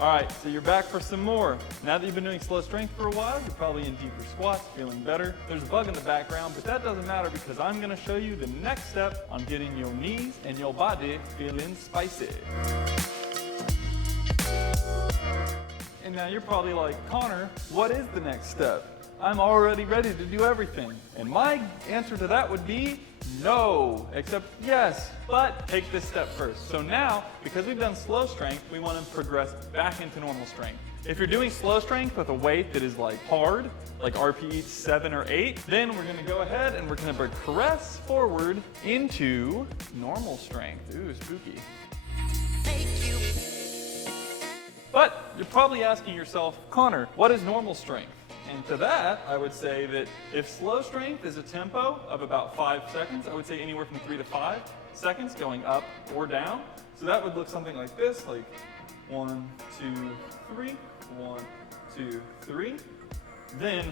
All right, so you're back for some more. Now that you've been doing slow strength for a while, you're probably in deeper squats, feeling better. There's a bug in the background, but that doesn't matter because I'm gonna show you the next step on getting your knees and your body feeling spicy. And now you're probably like, Connor, what is the next step? I'm already ready to do everything. And my answer to that would be no, except yes, but take this step first. So now, because we've done slow strength, we want to progress back into normal strength. If you're doing slow strength with a weight that is like hard, like RPE 7 or 8, then we're gonna go ahead and we're gonna progress forward into normal strength. Ooh, spooky. But you're probably asking yourself, Connor, what is normal strength? And to that, I would say that if slow strength is a tempo of about 5 seconds, I would say anywhere from 3 to 5 seconds going up or down. So that would look something like this, like 1, 2, 3, 1, 2, 3. Then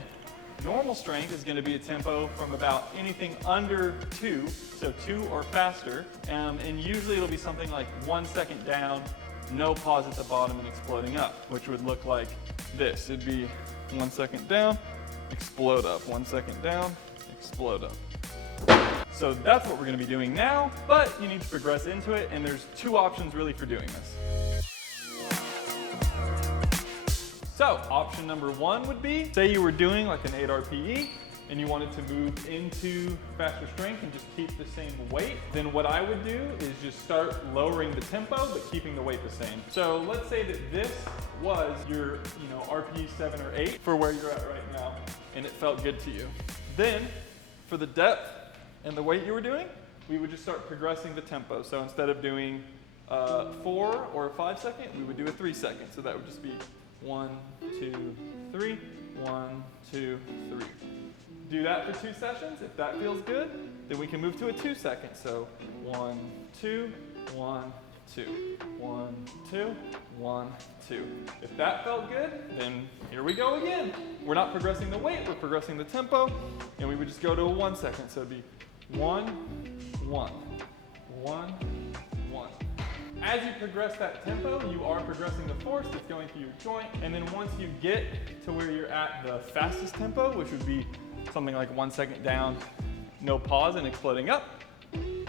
normal strength is going to be a tempo from about anything under 2, so 2 or faster. And usually it'll be something like 1 second down, no pause at the bottom and exploding up, which would look like this. It'd be 1 second down, explode up. 1 second down, explode up. So that's what we're going to be doing now, but you need to progress into it, and there's 2 options really for doing this. So option number 1 would be, say you were doing like an 8 RPE, and you wanted to move into faster strength and just keep the same weight, then what I would do is just start lowering the tempo, but keeping the weight the same. So let's say that this was your, RPE 7 or 8 for where you're at right now, and it felt good to you. Then, for the depth and the weight you were doing, we would just start progressing the tempo. So instead of doing 4 or a 5 second, we would do a 3 second. So that would just be 1, 2, 3, 1, 2, 3. Do that for 2 sessions. If that feels good, then we can move to a 2 second. So 1, 2, 1, 2, 1, 2, 1, 2. If that felt good, then here we go again. We're not progressing the weight, we're progressing the tempo, and we would just go to a 1 second. So it'd be 1, 1, 1, 1. As you progress that tempo, you are progressing the force that's going through your joint, and then once you get to where you're at the fastest tempo, which would be something like 1 second down, no pause and exploding up,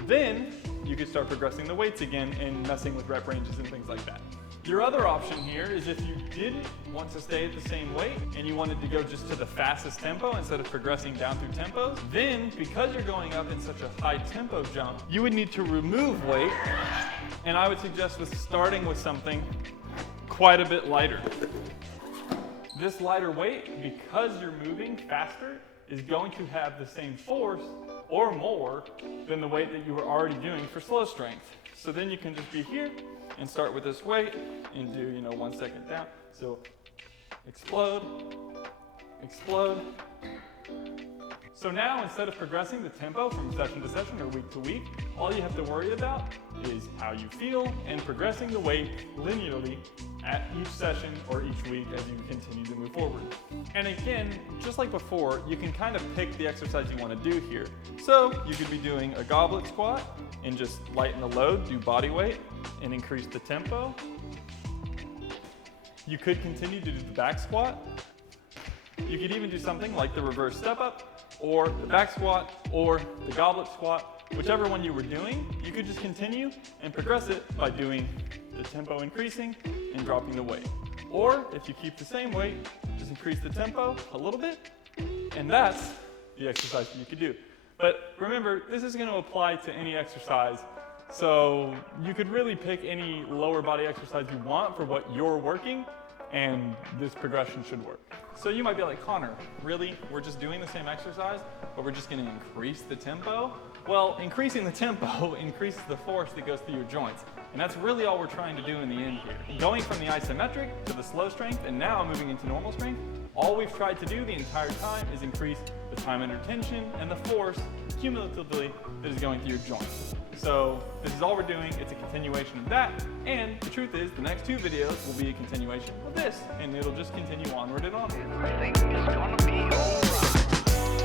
then you could start progressing the weights again and messing with rep ranges and things like that. Your other option here is if you didn't want to stay at the same weight and you wanted to go just to the fastest tempo instead of progressing down through tempos, then because you're going up in such a high tempo jump, you would need to remove weight, and I would suggest starting with something quite a bit lighter. This lighter weight, because you're moving faster, is going to have the same force or more than the weight that you were already doing for slow strength. So then you can just be here and start with this weight and do, 1 second down. So explode, explode. So now instead of progressing the tempo from session to session or week to week, all you have to worry about is how you feel and progressing the weight linearly at each session or each week as you continue to move forward. And again, just like before, you can kind of pick the exercise you want to do here. So you could be doing a goblet squat and just lighten the load, do body weight, and increase the tempo. You could continue to do the back squat. You could even do something like the reverse step up, or the back squat, or the goblet squat. Whichever one you were doing, you could just continue and progress it by doing the tempo increasing and dropping the weight. Or if you keep the same weight, just increase the tempo a little bit, and that's the exercise that you could do. But remember, this is going to apply to any exercise, so you could really pick any lower body exercise you want for what you're working, and this progression should work. So you might be like, Connor, really? We're just doing the same exercise, but we're just going to increase the tempo? Well, increasing the tempo increases the force that goes through your joints. And that's really all we're trying to do in the end here. Going from the isometric to the slow strength and now moving into normal strength, all we've tried to do the entire time is increase the time under tension and the force cumulatively that is going through your joints. So this is all we're doing. It's a continuation of that. And the truth is, the next 2 videos will be a continuation of this, and it'll just continue onward and onward. Everything is gonna be alright.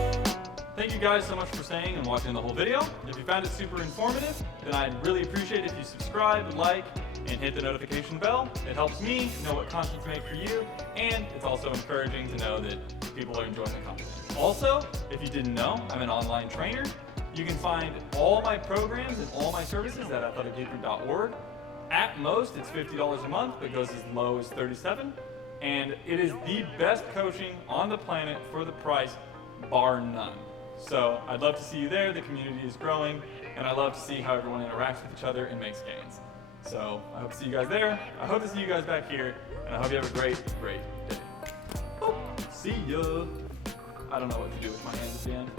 Thank you guys so much for staying and watching the whole video. If you found it super informative, then I'd really appreciate it if you subscribe, like, and hit the notification bell. It helps me know what content's made for you, and it's also encouraging to know that people are enjoying the content. Also, if you didn't know, I'm an online trainer. You can find all my programs and all my services at athleticblueprint.org. At most, it's $50 a month, but goes as low as $37. And it is the best coaching on the planet for the price, bar none. So I'd love to see you there. The community is growing, and I love to see how everyone interacts with each other and makes gains. So I hope to see you guys there. I hope to see you guys back here, and I hope you have a great, great day. Oh, see ya. I don't know what to do with my hands at the end.